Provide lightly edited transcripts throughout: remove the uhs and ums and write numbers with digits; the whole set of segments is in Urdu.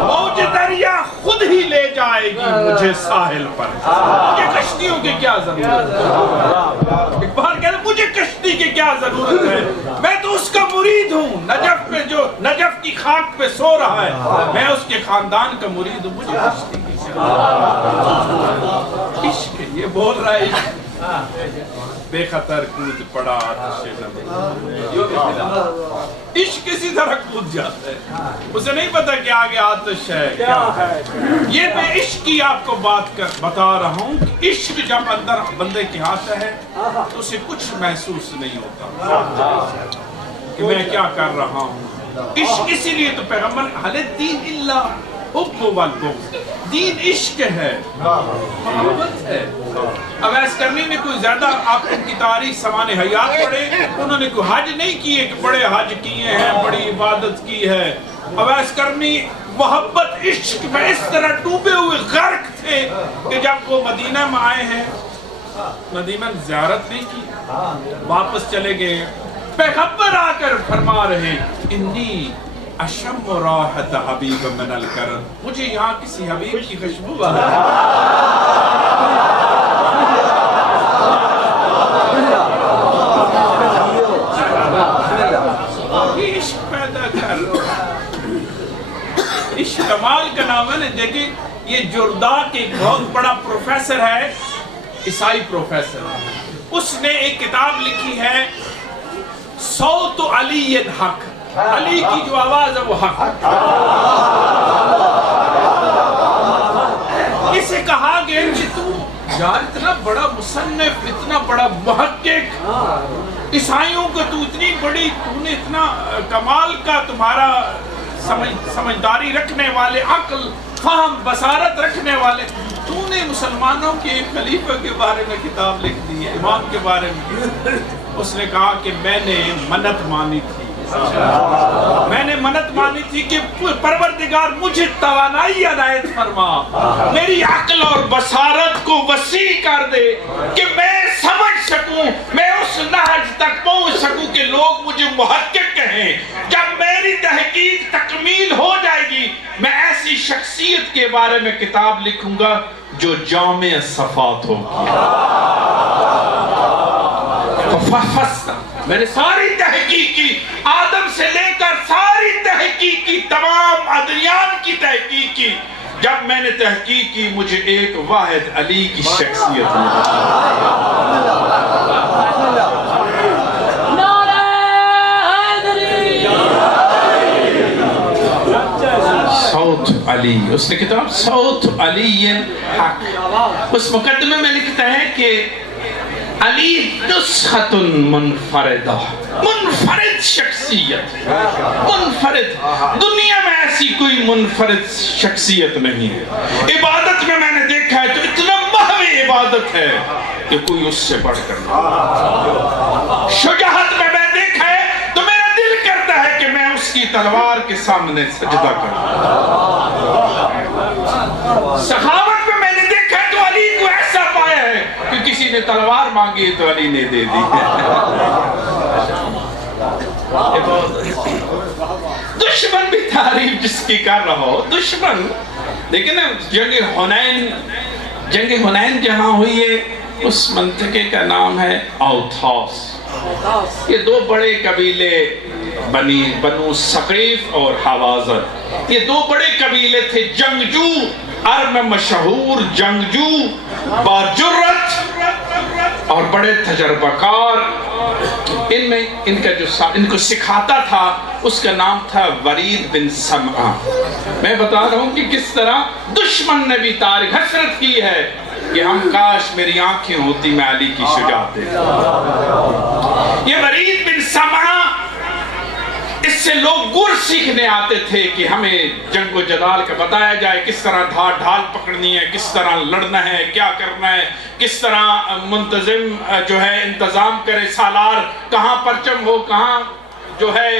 موج دریا خود ہی لے جائے گی مجھے ساحل پر، مجھے کشتیوں کی کیا ضرورت ہے؟ اقبال کہتے ہیں مجھے کشتی کی کیا ضرورت ہے، میں تو اس کا مرید ہوں، نجف پہ جو نجف کی خاک پہ سو رہا ہے میں اس کے خاندان کا مرید ہوں، مجھے کشتی کی کیا ضرورت ہے؟ عشق یہ بول رہا ہے، بے خطر کود پڑا آتش نب، عشق کسی طرح کود جاتا ہے، اسے نہیں پتا کہ آگے آتش ہے کیا ہے۔ یہ میں عشق کی آپ کو بات بتا رہا ہوں کہ عشق جب اندر بندے کے آتا ہے تو اسے کچھ محسوس نہیں ہوتا کہ میں کیا کر رہا ہوں۔ عشق اسی لیے تو پیغمبر حل الدین الا حب والبغض، دین عشق ہے، محبت ہے۔ اویس کرنی نے کوئی زیادہ آپ ان کی تاریخ سمان حیات پڑھے، انہوں نے کوئی حج نہیں کیے کہ بڑے حج کیے ہیں، بڑی عبادت کی ہے۔ اویس کرنی محبت عشق میں اس طرح ڈوبے ہوئے غرق تھے کہ جب وہ مدینہ میں آئے ہیں، مدینہ زیارت نہیں کی، واپس چلے گئے، پیغمبر آ کر فرما رہے انی اشم راحت حبیب من الکرم، مجھے یہاں کسی حبیب کی خوشبو آ رہی ہے۔ عشق پیدا کر، عشق کمال کا نام ہے۔ دیکھیں یہ جردہ کے ایک بہت بڑا پروفیسر ہے، عیسائی پروفیسر، اس نے ایک کتاب لکھی ہے صوت علی حق، علی کی جو آواز ہے وہ حق۔ اسے کہا گیا کہ تو یار اتنا بڑا مصنف، اتنا بڑا محقق، عیسائیوں کو تو اتنی بڑی، تو نے اتنا کمال کا تمہارا سمجھداری رکھنے والے، عقل فہم بصارت رکھنے والے، تو نے مسلمانوں کے ایک خلیفہ کے بارے میں کتاب لکھ دی ہے، امام کے بارے میں۔ اس نے کہا کہ میں نے منت مانی تھی، میں نے منت مانی تھی کہ پروردگار مجھے توانائی عنایت فرما، میری عقل اور بصارت کو وسیع کر دے کہ میں سمجھ سکوں، میں اس نہج تک پہنچ سکوں کہ لوگ مجھے محقق کہیں۔ جب میری تحقیق تکمیل ہو جائے گی میں ایسی شخصیت کے بارے میں کتاب لکھوں گا جو جامع صفات ہوگی۔ میں نے ساری تحقیق کی، آدم سے لے کر ساری تحقیق کی، تمام ادیان کی تحقیق کی۔ جب میں نے تحقیق کی مجھے ایک واحد علی کی شخصیت صوت علی، اس نے کتاب صوت علی حق، اس مقدمے میں لکھتا ہے کہ علی نسخۃ منفردہ، منفرد شخصیت، منفرد، دنیا میں ایسی کوئی منفرد شخصیت نہیں ہے۔ عبادت میں میں نے دیکھا ہے تو اتنا محو عبادت ہے کہ کوئی اس سے بڑھ کر نہیں۔ شجاعت میں میں دیکھا ہے تو میرا دل کرتا ہے کہ میں اس کی تلوار کے سامنے سجدہ کروں۔ سخاوت میں میں نے دیکھا ہے تو علی کو ایسا پایا ہے کہ کسی نے تلوار مانگی تو علی نے دے دی۔ دشمن بھی تعریف جس کی کر رہا ہو، دشمن دیکھیں نا، جنگ حنین جہاں ہوئی ہے اس منطقے کا نام ہے اوتھاس۔ یہ دو بڑے قبیلے بنو ثقیف اور حوازن، یہ دو بڑے قبیلے تھے، جنگجو، عرب میں مشہور جنگجو، باجرت اور بڑے تجربہ کار۔ ان کو سکھاتا تھا، اس کا نام تھا ورید بن سمعہ۔ میں بتا رہا ہوں کہ کس طرح دشمن نے بھی تاریخ حسرت کی ہے کہ ہم کاش میری آنکھیں ہوتی میں علی کی شجاعت دیکھتا۔ یہ ورید بن سمعہ، اس سے لوگ گر سیکھنے آتے تھے کہ ہمیں جنگ و جدال کا بتایا جائے، کس طرح ڈھال پکڑنی ہے، کس طرح لڑنا ہے، کیا کرنا ہے، کس طرح منتظم جو ہے انتظام کرے، سالار کہاں پرچم ہو، کہاں جو ہے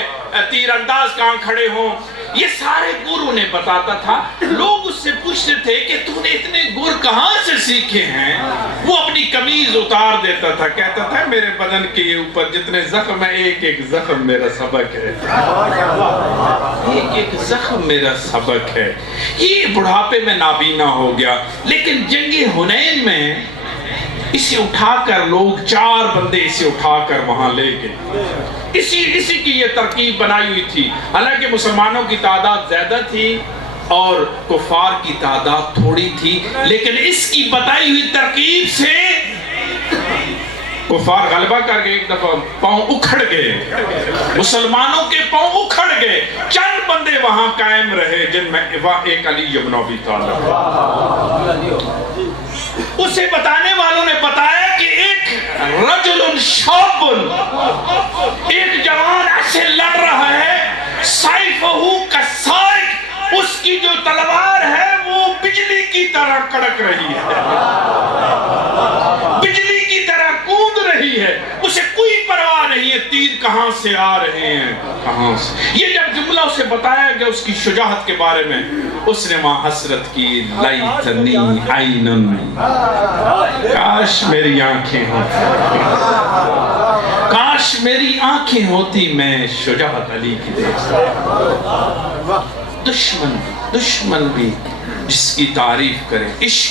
تیر انداز کہاں کھڑے ہوں، یہ سارے گر انہیں بتاتا تھا۔ لوگ اس سے پوچھتے تھے کہ تو نے اتنے گر کہاں سے سیکھے ہیں؟ وہ اپنی قمیض اتار دیتا تھا، کہتا تھا میرے بدن کے اوپر جتنے زخم ہیں ایک ایک زخم میرا سبق ہے، ایک ایک زخم میرا سبق ہے۔ یہ بڑھاپے میں نابینا ہو گیا، لیکن جنگ حنین میں اسے اٹھا کر لوگ 4 بندے اسے اٹھا کر وہاں لے گئے۔ اسی کی یہ ترکیب بنائی ہوئی تھی، حالانکہ مسلمانوں کی تعداد زیادہ تھی اور کفار کی تعداد تھوڑی تھی، لیکن اس کی بتائی ہوئی ترکیب سے کفار غلبہ کر گئے۔ ایک دفعہ پاؤں اکھڑ گئے، مسلمانوں کے پاؤں اکھڑ گئے، چند بندے وہاں قائم رہے جن میں ایک علی بن ابی طالب۔ اسے بتانے والوں نے بتایا کہ ایک رجل شاب، ایک جوان ایسے لڑ رہا ہے، سیفہو کالسائق، اس کی جو تلوار ہے وہ بجلی کی طرح کڑک رہی ہے، بجلی کی طرح کود رہی ہے، اسے کوئی پرواہ نہیں ہے تیر کہاں سے آ رہے ہیں، کہاں سے۔ یہ جب جملہ اسے بتایا گیا اس کی شجاعت کے بارے میں، اس نے وہاں حسرت کی، لیتنی عینن، کاش میری آنکھیں ہوتی، کاش میری آنکھیں ہوتی، میں شجاعت علی کی دیکھ سکتا۔ دشمن بھی جس کی تعریف کرے، عشق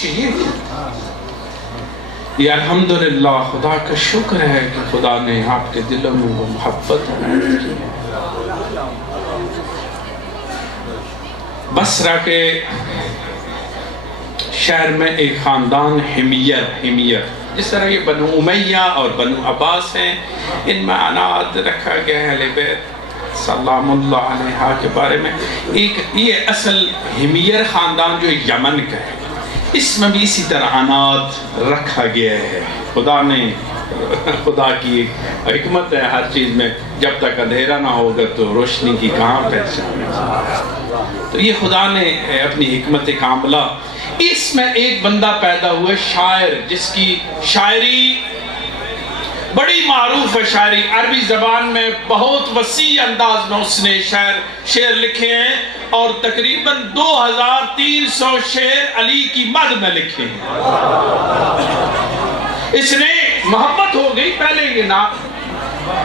یہ الحمدللہ خدا کا شکر ہے کہ خدا نے آپ کے دلوں میں وہ محبت عنایت کی ہے۔ بصرہ کے شہر میں ایک خاندان حمیر، جس طرح یہ بنو امیہ اور بنو عباس ہیں، ان میں عناد رکھا گیا ہے اہل بیت سلام اللہ علیہ کے بارے میں۔ ایک یہ اصل حمیر خاندان جو یمن کا ہے، اس میں بھی اسی طرح عناد رکھا گیا ہے۔ خدا کی حکمت ہے ہر چیز میں، جب تک اندھیرا نہ ہوگا تو روشنی کی کہاں پہچان ہے۔ تو یہ خدا نے اپنی حکمت کاملہ، اس میں ایک بندہ پیدا ہوا شاعر، جس کی شاعری بڑی معروف ہے، شاعری عربی زبان میں بہت وسیع انداز میں اس نے شعر لکھے ہیں، اور تقریباً 2300 شعر علی کی مدح میں لکھے ہیں۔ اس نے محبت ہو گئی، پہلے یہ نا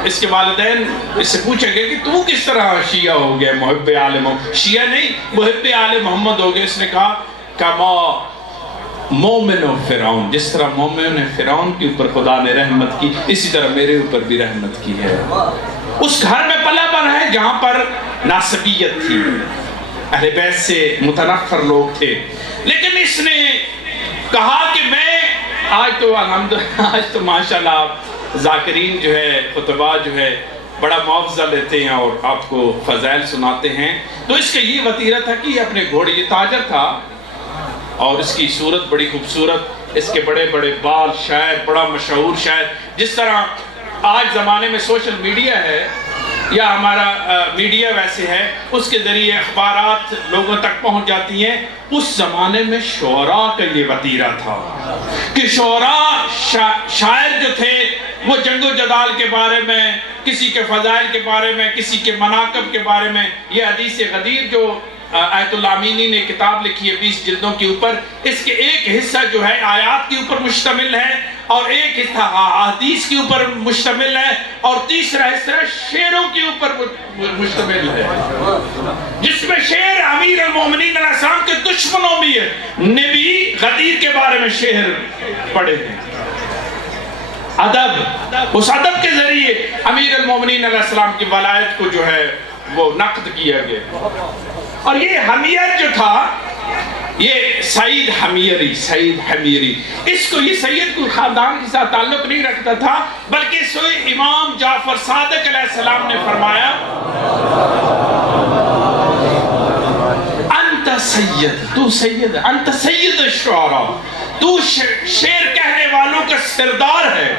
اس کے والدین اس سے پوچھے گئے کہ تو کس طرح شیعہ ہو گیا، محب آل محمد، شیعہ نہیں محب آل محمد ہو گئے۔ اس نے کہا کما مومن و فرعون، جس طرح مومن نے فرعون کے اوپر خدا نے رحمت کی، اسی طرح میرے اوپر بھی رحمت کی ہے۔ اس گھر میں پلا بڑھا ہے جہاں پر ناسبیت تھی، اہل بیت سے متنفر لوگ تھے، لیکن اس نے کہا کہ میں آج تو الحمدللہ، آج تو ماشاءاللہ آپ ذاکرین جو ہے، خطبہ جو ہے بڑا معاوضہ لیتے ہیں اور آپ کو فضائل سناتے ہیں۔ تو اس کا یہ وطیرہ تھا کہ یہ اپنے گھوڑے، یہ تاجر تھا اور اس کی صورت بڑی خوبصورت، اس کے بڑے بڑے بال، شاعر، بڑا مشہور شاعر۔ جس طرح آج زمانے میں سوشل میڈیا ہے یا ہمارا میڈیا ویسے ہے، اس کے ذریعے اخبارات لوگوں تک پہنچ جاتی ہیں، اس زمانے میں شعراء کا یہ وطیرہ تھا کہ شعراء شاعر جو تھے وہ جنگ و جدال کے بارے میں، کسی کے فضائل کے بارے میں، کسی کے مناقب کے بارے میں۔ یہ حدیث غدیر جو آیت اللہ امینی نے کتاب لکھی ہے 20 جلدوں کے اوپر، اس کے ایک حصہ جو ہے آیات کے اوپر مشتمل ہے اور ایک حصہ حدیث کے اوپر مشتمل ہے اور تیسرا حصہ شعروں کے اوپر مشتمل ہے، جس میں شعر امیر المومنین علیہ السلام کے دشمنوں بھی نے بھی غدیر کے بارے میں شعر پڑھے ہیں۔ ادب، اس ادب کے ذریعے امیر المومنین علیہ السلام کی ولایت کو جو ہے وہ نقد کیا گیا۔ اور یہ حمیر جو تھا، یہ سعید حمیری، اس کو یہ سید کو خاندان کے ساتھ تعلق نہیں رکھتا تھا، بلکہ سوئے امام جعفر صادق علیہ السلام نے فرمایا انت سید، تو سید، انت سید الشعراء، تو شعر کہنے والوں کا سردار ہے۔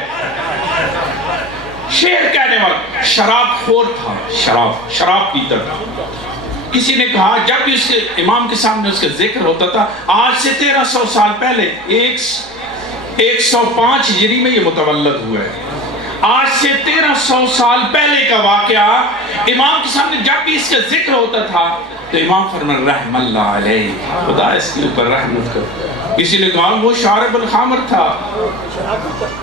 شعر کہنے والا، شراب خور تھا، شراب پیتا تھا۔ کسی نے کہا جب بھی اس کے امام کے سامنے اس کا ذکر ہوتا تھا، آج سے 1300 سال پہلے 105 ہجری میں یہ متولد ہوا ہے، آج سے 1300 سال پہلے کا واقعہ امام کے سامنے جب بھی اس کا ذکر ہوتا تھا تو امام فرمان رحم اللہ علیہ، خدا اس کے اوپر رحمت کر۔ کسی نے کہا وہ شارب الخمر تھا،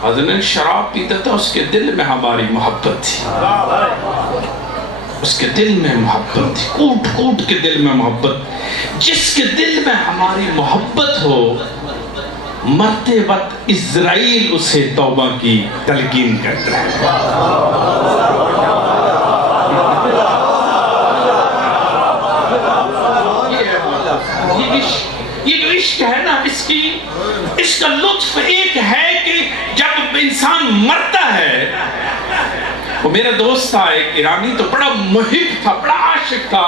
حضرت شراب پیتا تھا، اس کے دل میں ہماری محبت تھی، اس کے دل میں محبت تھی، کوٹ کوٹ کے دل میں محبت۔ جس کے دل میں ہماری محبت ہو مرتے وقت اسرائیل اسے توبہ کی تلقین کرتا ہے۔ یہ جو عشق ہے نا، اس کا لطف ایک ہے کہ جب انسان مرتا ہے، وہ میرا دوست تھا ایک ایرانی، تو بڑا محب تھا، بڑا عاشق تھا،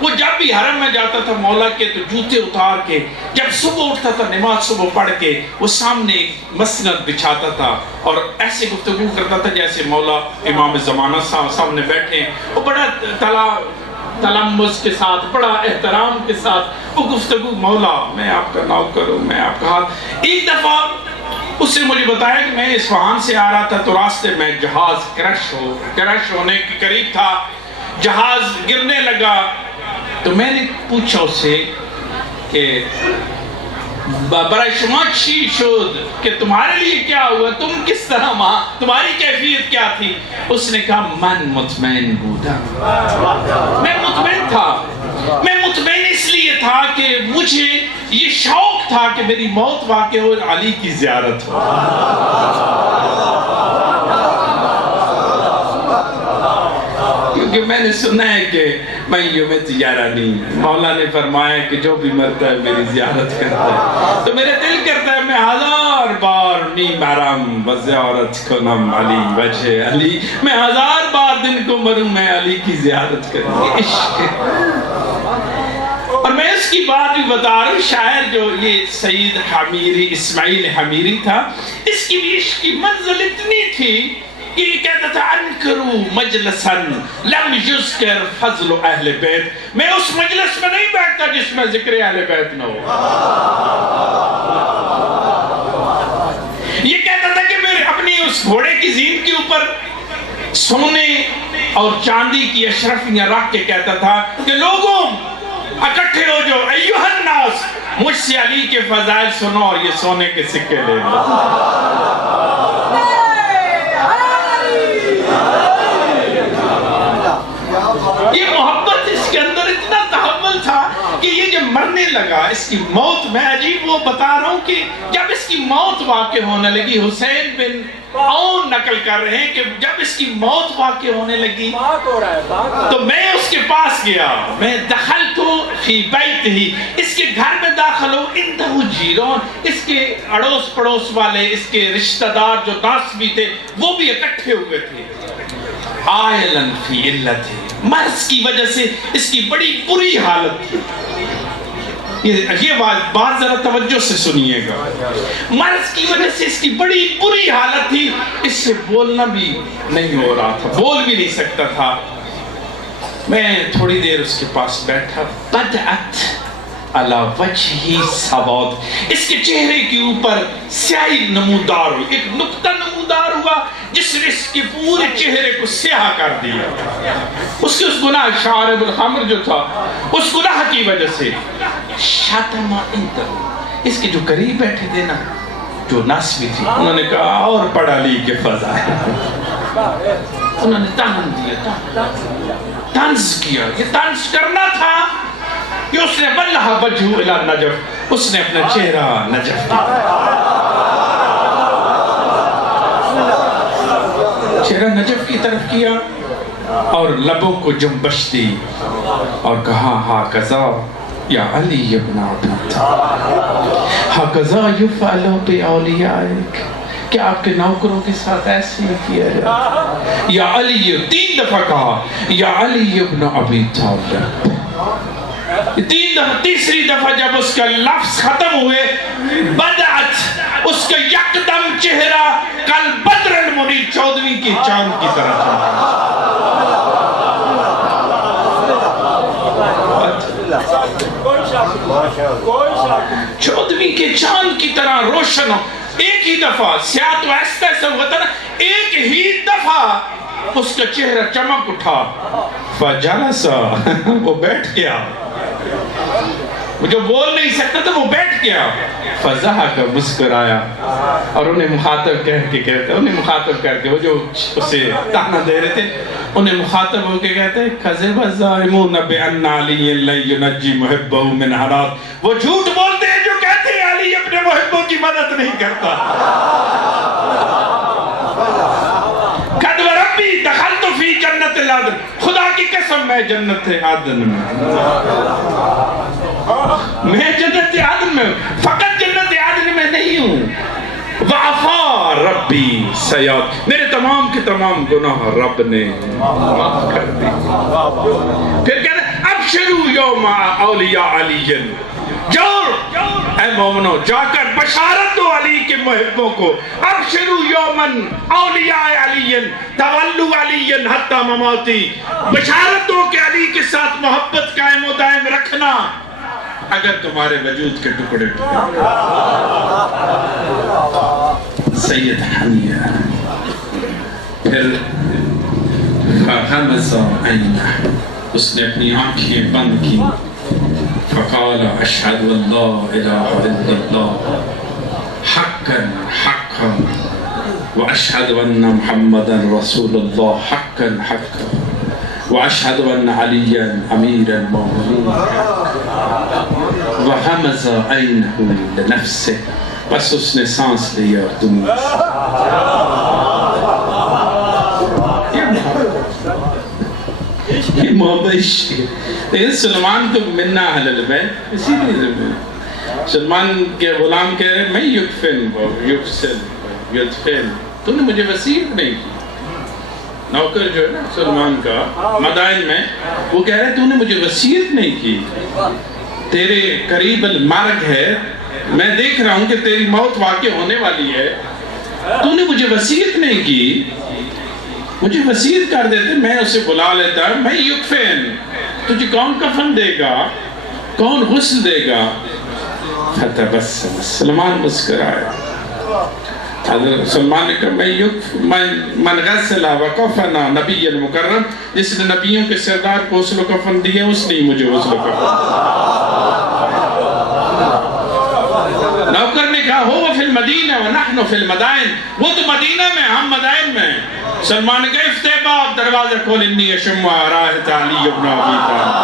وہ جب بھی حرم میں جاتا تھا مولا کے تو جوتے اتار کے، جب صبح اٹھتا تھا نماز صبح پڑھ کے وہ سامنے ایک مسند بچھاتا تھا اور ایسے گفتگو کرتا تھا جیسے مولا امام زمانہ سامنے بیٹھے، وہ بڑا تلمس کے ساتھ، بڑا احترام کے ساتھ وہ گفتگو، مولا میں آپ کا نوکر ہوں، میں آپ کا ہاتھ۔ ایک دفعہ اس نے مجھے بتایا کہ میں اصفہان سے آ رہا تھا تو راستے میں جہاز کرش ہونے کے قریب تھا، جہاز گرنے لگا، تو میں نے پوچھا اس سے کہ برائے شما چی شد، کہ تمہارے لیے کیا ہوا، تم کس طرح وہاں، تمہاری کیفیت کیا تھی؟ اس نے کہا من مطمئن بودا، میں مطمئن تھا، میں مطمئن اس لیے تھا کہ مجھے یہ شوق تھا کہ میری موت واقع ہو اور علی کی زیارت ہو۔ کیونکہ میں نے سنا ہے کہ میں یوم تجارانی، مولا نے فرمایا کہ جو بھی مرتا ہے میری زیارت کرتا ہے، تو میرے دل کرتا ہے میں 1000 بار نیم حرم و زیارت کنم علی وجہ علی، میں 1000 بار دن کو مروں میں علی کی زیارت کروں۔ یہ عشق ہے۔ اور میں اس کی بات بھی بتا رہا ہوں، شاعر جو یہ سید حمیری، اسماعیل حمیری تھا، اس کی بھی عشق کی منزل اتنی تھی کہ یہ کہتا تھا انکرو مجلسا لم یذکر فضل اہل بیت، میں اس مجلس میں نہیں بیٹھتا جس میں ذکر اہل بیت نہ ہو۔ یہ کہتا تھا کہ میں اپنی اس گھوڑے کی زین کے اوپر سونے اور چاندی کی اشرفیاں رکھ کے کہتا تھا کہ لوگوں اکٹھے ہو جو ایھا الناس، مجھ سے علی کے فضائل سنو اور یہ سونے کے سکے لے لو۔ یہ محبت اس کے اندر اتنا تحمل تھا کہ یہ جب مرنے لگا، اس کی موت، میں عجیب وہ بتا رہا ہوں کہ جب اس کی موت واقع ہونے لگی، حسین بن عون نقل کر رہے ہیں کہ جب اس کی موت واقع ہونے لگی تو میں اس کے پاس گیا، میں دخلت فی بیت ہی، اس کے گھر میں داخل ہو، اندہ جیرون، اس کے اڑوس پڑوس والے، اس کے رشتہ دار جو ناس بھی تھے وہ بھی اکٹھے ہوئے تھے۔ آئلن فی علت، مرض کی وجہ سے اس کی بڑی بری حالت تھی۔ یہ بات ذرا توجہ سے سنیے گا، مرض کی وجہ سے اس کی بڑی بری حالت تھی، اس سے بولنا بھی نہیں ہو رہا تھا، بول بھی نہیں سکتا تھا۔ میں تھوڑی دیر اس کے پاس بیٹھا، بدعت علی وجہی سواد، اس کے چہرے کے اوپر سیاہی نمودار ہوئی، ایک نقطہ نمودار ہوا جس نے اس کے پورے چہرے کو سیاہ کر دیا۔ اس کے اس گناہ، شارب الخمر جو تھا، اس گناہ کی وجہ سے شاتما انتر، اس کے جو قریب بیٹھے تھے نا، جو ناس بھی تھی، انہوں نے کہا اور پڑھ علی کے فضائل، انہوں نے تان دیا، طنز کیا۔ یہ طنز کرنا تھا کہ اس نے بلہ وجہو الی نجف، اس نے اپنا چہرہ نجف کیا، چہرہ نجف کی طرف کیا اور لبوں کو جنبش دی اور کہا ہاکذا یا علی ابن ابی طالب، ہاکذا یفعل باولیائک، کیا آپ کے نوکروں کے ساتھ ایسے ہی کیا جائے؟ یا علی، 3 دفعہ کہا یا علی ابن ابی طالب، 3 دفعہ، تیسری دفعہ جب اس کا لفظ ختم ہوئے، بدعت، اس کا یکدم چہرہ کل بدر المنیر، 14ویں کی چاند کی طرح تھا۔ 14ویں کے چاند کی طرح روشن ہو۔ ایک ایک ہی دفعہ سیاہ تو ایسا ایسا ہوا تھا نا، ایک ہی دفعہ اس کا چہرہ چمک اٹھا، فجلسا وہ بیٹھ گیا، وہ جو بول نہیں سکتا تھا وہ بیٹھ گیا، فضحک مسکرایا، اور انہیں مخاطب کر کے وہ جو اسے تانا دے رہے تھے انہیں مخاطب ہو کے کہتے ہیں کذب الظالمون بان علی لن ینجی محبہ من حالات، وہ جھوٹ بولتے ہیں جو کہتے ہیں علی اپنے محبوں کی مدد نہیں کرتا۔ قد وربی دخلت فی جنت العدن، خدا کی قسم میں جنت عدن میں جنت عدن میں ہوں، فقط جنت عدن میں نہیں ہوں، وعفا ربی سیاد، میرے تمام کے تمام گناہ رب نے معاف کر دی۔ پھر کہتے ہیں ابشروا یوم اولیاء علی، جاؤ اے مومنو جا کر بشارت دو علی کے محبوں کو، ابشروا یومن اولیاء علی تولوا علی حتی مماتی، بشارت دو کہ علی کے ساتھ محبت قائم و دائم رکھنا اگر تمہارے وجود کے ٹکڑے ٹکڑے۔ سید حمیہ پھر فغمض عینہ، اس نے اپنی آنکھیں بند کی، فقال اشہد ان لا الہ الا اللہ حقا حقا واشہد ان محمدا رسول اللہ حقا حقا واشہد ان علیا امیر المؤمنین وغمض عینہ لنفسہ، بس اس نے سانس لیا اور دنیا یہ محبت سلمان کو منا اہل البیت، اسی لیے سلمان کے غلام کہہ رہے میں یکفن یکسل یدفن، تو نے مجھے وصیت نہیں کی۔ نوکر جو ہے نا سلمان کا مدائن میں، وہ کہہ رہے تو نے مجھے وصیت نہیں کی، تیرے قریب المرگ ہے، میں دیکھ رہا ہوں کہ تیری موت واقع ہونے والی ہے، تو نے مجھے وصیت نہیں کی، مجھے وصیت کر دیتے میں اسے بلا لیتا، میں یکفین، تجھے کون کفن دے گا، کون غسل دے گا؟ فتبسم، سلمان مسکرایا، حضرت سلمان نے کہا من غسل وکفن نبی المکرم، جس نے نبیوں کے سردار کو غسل و کفن دیا اس نے مجھے غسل و کفن۔ نوکر نے کہا ہو فی المدینہ ونحن فی المدائن، وہ تو مدینہ میں ہم مدائن میں۔ سلمان نے کہا افتح باب، دروازہ کھول، انی اشم رائحۃ علی ابن ابی طالب،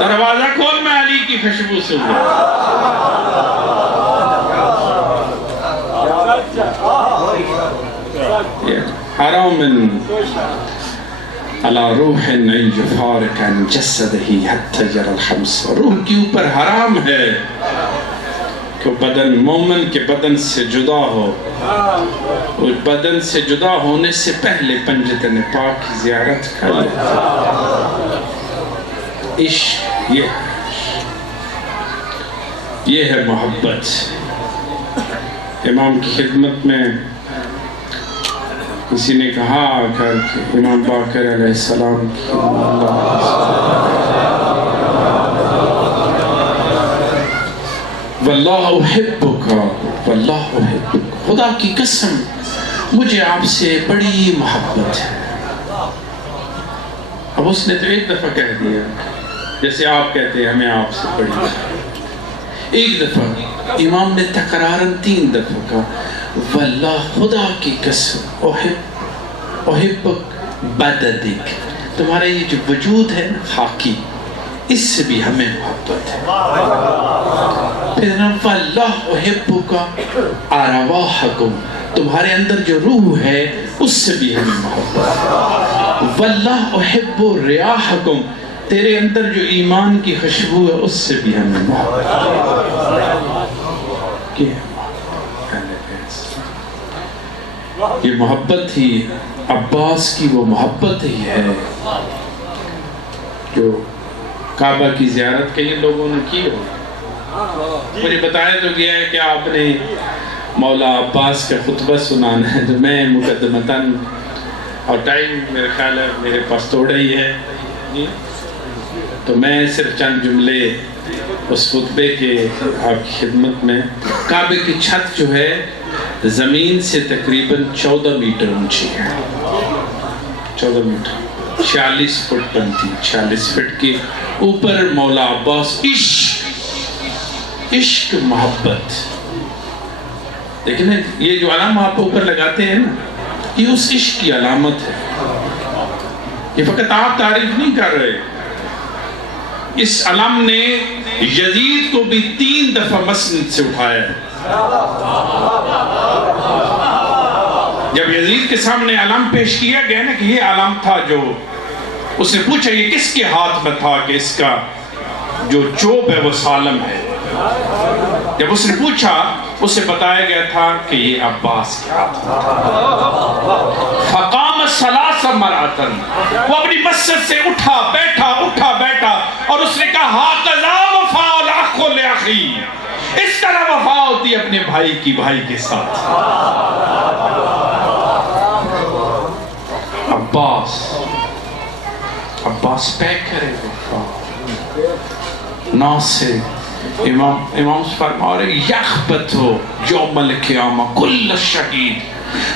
دروازہ کھول میں علی کی خوشبو سنوں۔ حرام علی روح ان یفارق عن جسدہ حتی یری الحمس، روح کے اوپر حرام ہے کہ بدن مومن کے بدن سے جدا ہو، اور بدن سے جدا ہونے سے پہلے پنجتن پاک کی زیارت کر لے۔ عشق یہ ہے محبت۔ امام کی خدمت میں کسی نے کہا کہ امام باقر علیہ السلام کی واللہ احبک واللہ احبک، خدا کی قسم مجھے آپ سے بڑی محبت ہے۔ اب اس نے تو ایک دفعہ کہہ دیا، جیسے آپ کہتے ہیں ہمیں آپ سے بڑی محبت، ایک دفعہ امام نے تکرارن 3 دفعہ کہا واللہ خدا کی قسم احبک بددک، تمہارا یہ جو وجود ہے نا خاکی، اس سے بھی ہمیں محبت ہے۔ پھر واللہ احبک ارواحکم، تمہارے اندر جو روح ہے اس سے بھی ہمیں محبت ہے۔ واللہ احب ریاحکم، تیرے اندر جو ایمان کی خوشبو ہے اس سے بھی ہمیں محبت ہے۔ یہ محبت ہی عباس کی وہ محبت ہی ہے جو کعبہ کی زیارت کئی لوگوں نے کی ہو۔ مجھے بتایا تو گیا ہے کہ آپ نے مولا عباس کا خطبہ سنانا ہے، تو میں مقدمتاً، اور ٹائم میرے خیال ہے میرے پاس تھوڑا ہی ہے، تو میں صرف چند جملے اس خطبے کے آپ کی خدمت میں. کعبے کی چھت جو ہے زمین سے تقریباً 14 میٹر اونچی ہے. 14 میٹر 46 فٹ بنتی. 46 فٹ کے اوپر مولا عباس عشق محبت. لیکن یہ جو علامہ آپ اوپر لگاتے ہیں نا، یہ اس عشق کی علامت ہے. یہ فقط آپ تعریف نہیں کر رہے. اس علم نے یزید کو بھی 3 دفعہ مسند سے اٹھایا ہے. جب یزید کے سامنے علم پیش کیا گیا نا کہ یہ علم تھا، جو اس نے پوچھا یہ کس کے ہاتھ میں تھا کہ اس کا جو چوب ہے وہ سالم ہے. جب اس نے پوچھا اسے بتایا گیا تھا کہ یہ عباس کے ہاتھ میں تھا. فقام ثلاث مرات، وہ اپنی مسجد سے اٹھا بیٹھا اور اس نے کہا ہاکذا وفاء الاخ لاخی، اس طرح وفا ہوتی ہے اپنے بھائی کی بھائی کے ساتھ. عباس پیک کرے وفا. ناصر امام فرما رہے یخبتو یوم القیامہ کل شہید،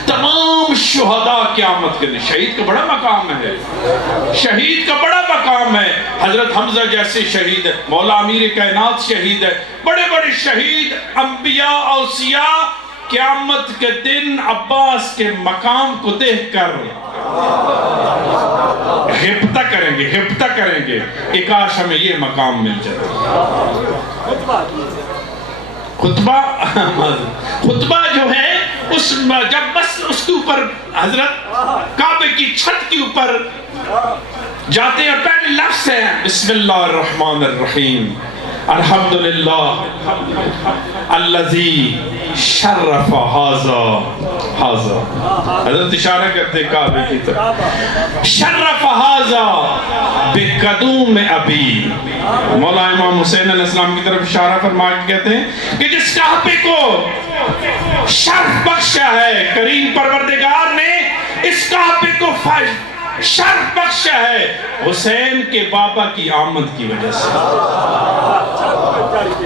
تمام شہداء قیامت کے دن. شہید کا بڑا مقام ہے، شہید کا بڑا مقام ہے. حضرت حمزہ جیسے شہید ہے، مولا امیر کائنات شہید ہے، بڑے بڑے شہید انبیاء اوصیاء قیامت کے دن عباس کے مقام کو دیکھ کر غبطہ کریں گے کہ کاش ہمیں یہ مقام مل جائے. خطبہ جو ہے جب بس اس کے اوپر حضرت کعبے کی چھت کے اوپر جاتے ہیں، پہلے لفظ ہے بسم اللہ الرحمن الرحیم الحمدللہ الذی شرف حاذا. حضرت اشارہ کرتے کعبے کی طرف، شرف حاذا بقدوم ابی. مولا امام حسین علیہ السلام کی طرف اشارہ فرما کے کہتے ہیں کہ جس کعبے کو شرف بخشا ہے کریم پروردگار نے، اس کعبے کو شرف بخشا ہے حسین کے بابا کی آمد کی وجہ سے.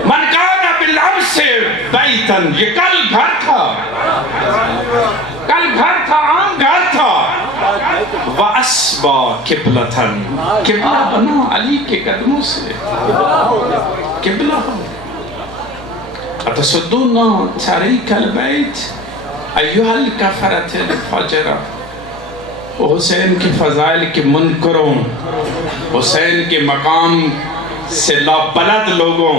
من کان بالامس بیتن، یہ کل گھر تھا، عام گھر تھا. وَأَسْبَا قِبْلَةً، قبلہ بنا علی کے قدموں سے، قبلہ ہو. اتصدون طریق البیت ایھا الکفرۃ الفجرہ. حسین کی فضائل کے منکروں، حسین کے مقام سے لابلد لوگوں،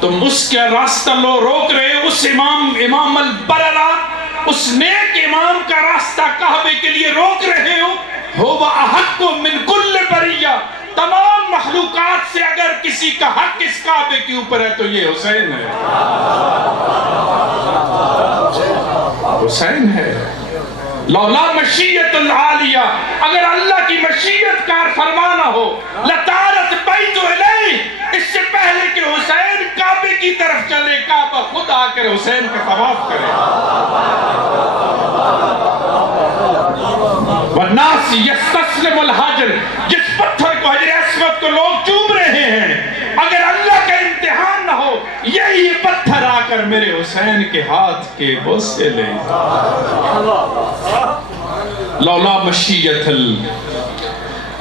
تم اس کے راستہ روک رہے ہو. اس امام البررہ، اس نیک امام کا راستہ کعبے کے لیے روک رہے ہو. هو احق من کل بریہ، تمام مخلوقات سے اگر کسی کا حق اس کعبے کے اوپر ہے تو یہ حسین ہے. حسین ہے. لولا مشیت العالیہ، اگر اللہ کی مشیت کار فرمانا ہو، لطارت بیت الیہ، اس سے پہلے کہ حسین کعبے کی طرف چلے، کعبہ خود آ کر حسین کا طواف کرے. والناس یستسلم الحجر، جس پتھر کو حجر اسود کو لوگ چوم رہے ہیں، اگر اللہ کا امتحان نہ ہو، یہی پتھر آ کر میرے حسین کے ہاتھ کے بوسے لے. لولا مشیت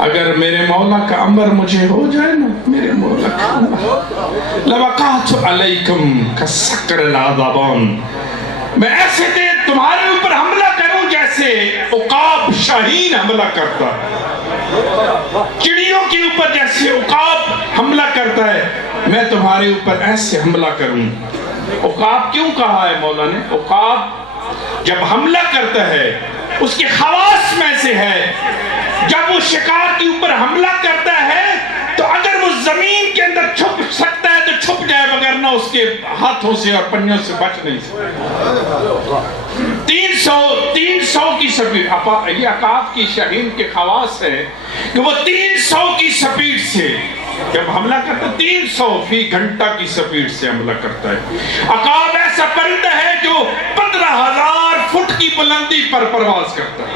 اگر میرے مولا کا امر مجھے ہو جائے نا، میرے مولا کا امر، لوقعت علیکم کسکر العذابان، میں ایسے دے تمہارے اوپر حملہ کروں جیسے عقاب شاہین حملہ کرتا ہے، چڑیوں کے اوپر جیسے عقاب حملہ کرتا ہے، میں تمہارے اوپر ایسے حملہ کروں. عقاب کیوں کہا ہے مولا نے؟ عقاب جب حملہ کرتا ہے اس کے خواص میں سے ہے، جب وہ شکار کے اوپر حملہ کرتا ہے تو اگر وہ زمین کے اندر چھپ سکتا ہے تو چھپ جائے، وگرنہ اس کے ہاتھوں سے اور پنیوں سے بچ نہیں سکتا. 300 کی سپیڈ، یہ عقاب کی شاہین کے خواص ہے کہ وہ 300 کی سپیڈ سے جب حملہ کرتا ہے، 300 فی گھنٹہ کی سپیڈ سے حملہ کرتا ہے. عقاب ایسا پرندہ ہے جو 15,000 فٹ کی بلندی پر پرواز کرتا ہے.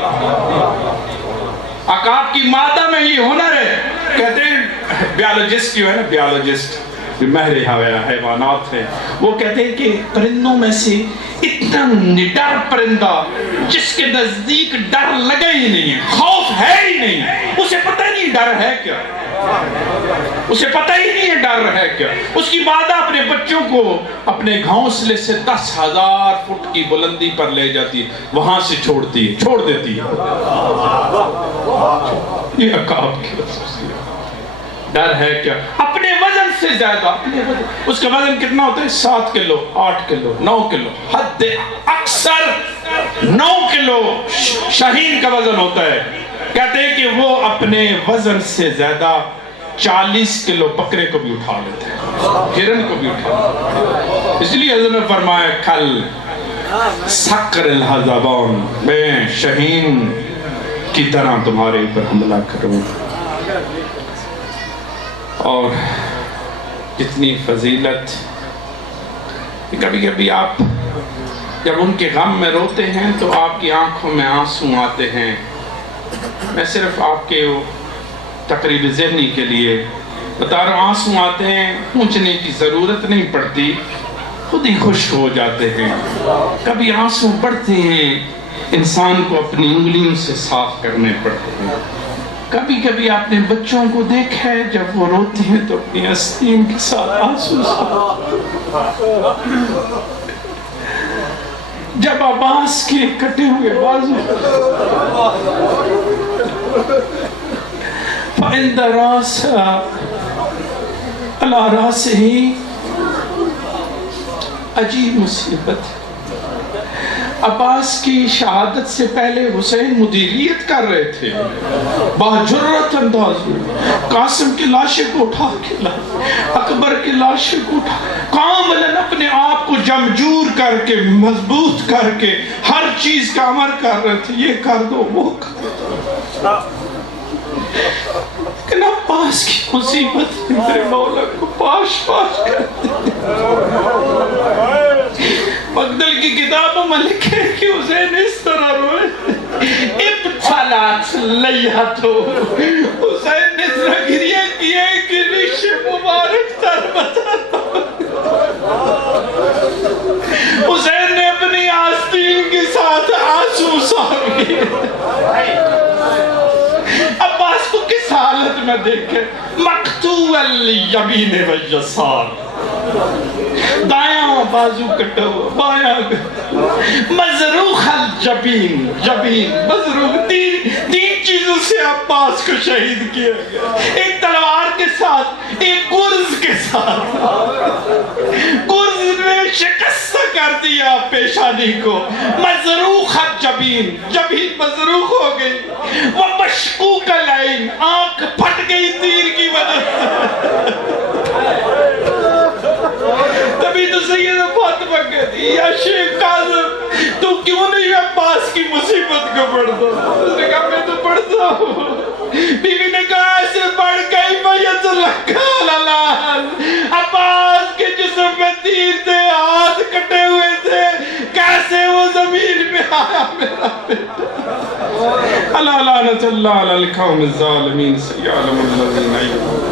عقاب کی مادہ میں یہ ہنر ہے. کہتے ہیں بیالوجسٹ جو ہے نا، بیالوجسٹ مہر حیوانات ہیں، وہ کہتے ہیں کہ پرندوں میں سے اتنا نڈر پرندہ جس کے نزدیک ڈر لگا ہی نہیں ہے، خوف ہے ہی نہیں، اسے پتہ نہیں ڈر ہے کیا، اسے پتہ ہی نہیں ہے ڈر ہے کیا، اس کی مادہ اپنے بچوں کو اپنے گھونسلے سے 10,000 فٹ کی بلندی پر لے جاتی ہے، وہاں سے چھوڑ دیتی ہے۔ یہ عقاب کی خصوصیت، ڈر ہے کیا، اپنے وزن سے زیادہ، اس کا وزن کتنا ہوتا ہے؟ 7 کلو، 8 کلو، 9 کلو، حد اکثر 9 کلو شاہین کا وزن ہوتا ہے۔ کہتے ہیں کہ وہ اپنے وزن سے زیادہ 40 کلو بکرے کو بھی اٹھا لیتے ہیں، ہرن کو بھی اٹھا لیتے ہیں۔ اس لیے حضرت نے فرمایا کل سکر الحضبان، میں شاہین کی طرح تمہارے اوپر حملہ کروں، اور جتنی فضیلت، کبھی کبھی آپ جب ان کے غم میں روتے ہیں تو آپ کی آنکھوں میں آنسو آتے ہیں۔ میں صرف آپ کے تقریب ذہنی کے لیے بتا رہا ہوں، آنسو آتے ہیں، پوچھنے کی ضرورت نہیں پڑتی، خود ہی خوش ہو جاتے ہیں۔ کبھی آنسو پڑتے ہیں، انسان کو اپنی انگلیوں سے صاف کرنے پڑتے ہیں۔ کبھی کبھی آپ نے بچوں کو دیکھا ہے جب وہ روتے ہیں تو اپنی آستین کے ساتھ آنسو جب عباس کے کٹے ہوئے بازو فَعِنْدَ رَاسَ عَلَى رَاسِهِ عجیب مصیبت۔ عباس کی شہادت سے پہلے حسین مدیریت کر رہے تھے، باجرت انداز میں قاسم کی لاشیں کو اٹھا کے لائے، اکبر کی لاشیں کو اٹھا، کاملاً اپنے آپ کو جمجور کر کے مضبوط کر کے ہر چیز کا امر کر رہے تھے، یہ کر دو وہ کر دو۔ لیکن عباس کی مصیبت میرے مولا کو پاش پاش کرتے۔ مقدل کی کتابوں میں لکھے کہ حسین اس طرح روئے، ابتلات لیہتو، حسین نے اس طرح گریہ کیا کہ ریش مبارک تر بتا، حسین نے اپنی آستین کے ساتھ آنسو سار کیے۔ عباس کو کس حالت میں دیکھے؟ مقتوع الیمین والیسار، دایاں بازو کٹا ہوا، بایاں مزروخ الجبین، جبین مزروخ، تین چیزوں سے عباس کو شہید کیا گیا، ایک تلوار کے ساتھ، ایک گرز کے ساتھ۔ گرز نے شکست کر دیا پیشانی کو، مزروخ الجبین، جبین مزروخ ہو گئی، وہ مشکوک العین، آنکھ پھٹ گئی تیر کی وجہ سے۔ تبھی تو سید فاطمہ کہتی یا شیخ قاسم تو کیوں نہیں عباس کی مصیبت کو پڑھتا؟ اس نے کہا میں تو پڑھتا ہوں۔ بی بی نے کہا ایسے پڑھ گئی میت لکھا لالان، عباس کے جسم میں تیر تھے، ہاتھ کٹے ہوئے تھے، کیسے وہ زمین میں آیا میرا بیٹا؟ اللہ لعنت اللہ علی القوم الظالمین سیعلم الذین